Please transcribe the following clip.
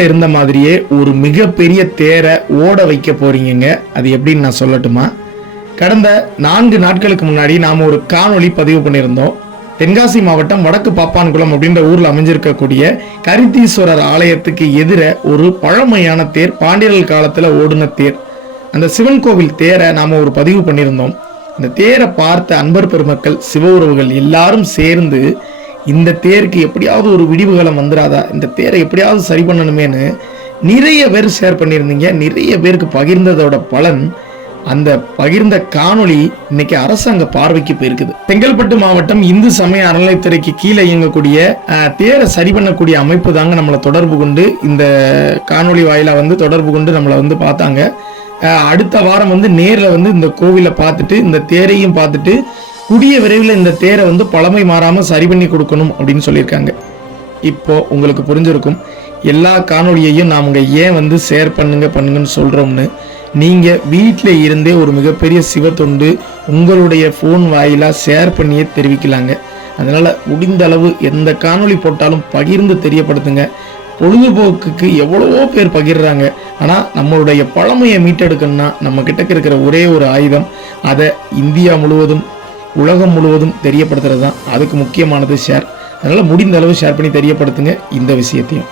வீட்டில் இருந்த மாதிரியே ஒரு மிகப்பெரிய தேரை ஓட வைக்க போறீங்கங்க. அது எப்படின்னு நான் சொல்லட்டுமா? கடந்த நான்கு நாட்களுக்கு முன்னாடி நாம் ஒரு காணொளி பதிவு பண்ணியிருந்தோம். தென்காசி மாவட்டம் வடக்கு பாப்பான்குளம் அப்படின்ற ஊர்ல அமைஞ்சிருக்கக்கூடிய கரித்தீஸ்வரர் ஆலயத்துக்கு எதிர ஒரு பழமையான தேர் பாண்டியர்கள் காலத்துல ஓடுன தேர். அந்த சிவன் கோவில் தேரை நாம ஒரு பதிவு பண்ணியிருந்தோம். அந்த தேரை பார்த்த அன்பர் பெருமக்கள் சிவ உறவுகள் எல்லாரும் சேர்ந்து இந்த தேருக்கு எப்படியாவது ஒரு விடிவுகாலம் வந்துடாதா இந்த தேரை எப்படியாவது சரி பண்ணணுமேனு நிறைய பேர் ஷேர் பண்ணியிருந்தீங்க. நிறைய பேருக்கு பகிர்ந்ததோட பலன் அந்த பகிர்ந்த காணொளி இன்னைக்கு அரசாங்க பார்வைக்கு போயிருக்குது. செங்கல்பட்டு மாவட்டம் இந்து சமய அறநிலைத்துறைக்கு கீழே இயங்கக்கூடிய தேரை சரி பண்ணக்கூடிய அமைப்பு தாங்க நம்மளை தொடர்பு கொண்டு இந்த காணொளி வாயிலாக வந்து தொடர்பு கொண்டு நம்மளை வந்து பார்த்தாங்க. அடுத்த வாரம் வந்து நேரில் வந்து இந்த கோவிலை பார்த்துட்டு இந்த தேரையும் பார்த்துட்டு கூடிய விரைவில் இந்த தேரை வந்து பழமை மாறாமல் சரி பண்ணி கொடுக்கணும் அப்படின்னு சொல்லியிருக்காங்க. இப்போ உங்களுக்கு புரிஞ்சிருக்கும். எல்லா காணொளியையும் நாம் ஏன் வந்து ஷேர் பண்ணுங்க பண்ணுங்கன்னு சொல்கிறோம்னு நீங்கள் வீட்டில் இருந்தே ஒரு மிகப்பெரிய சிவத்தொண்டு உங்களுடைய ஃபோன் வாயிலாக ஷேர் பண்ணியே தெரிவிக்கலாங்க. அதனால் முடிந்த அளவு எந்த காணொளி போட்டாலும் பகிர்ந்து தெரியப்படுத்துங்க. பொழுதுபோக்குக்கு எவ்வளவோ பேர் பகிர்றாங்க. ஆனால் நம்மளுடைய பழமையை மீட்டெடுக்கணும்னா நம்ம கிட்ட இருக்கிற ஒரே ஒரு ஆயுதம் அதை இந்தியா முழுவதும் உலகம் முழுவதும் தெரியப்படுத்துறது தான் அதுக்கு முக்கியமானது ஷேர் அதனால் முடிந்த அளவு ஷேர் பண்ணி தெரியப்படுத்துங்க இந்த விஷயத்தையும்.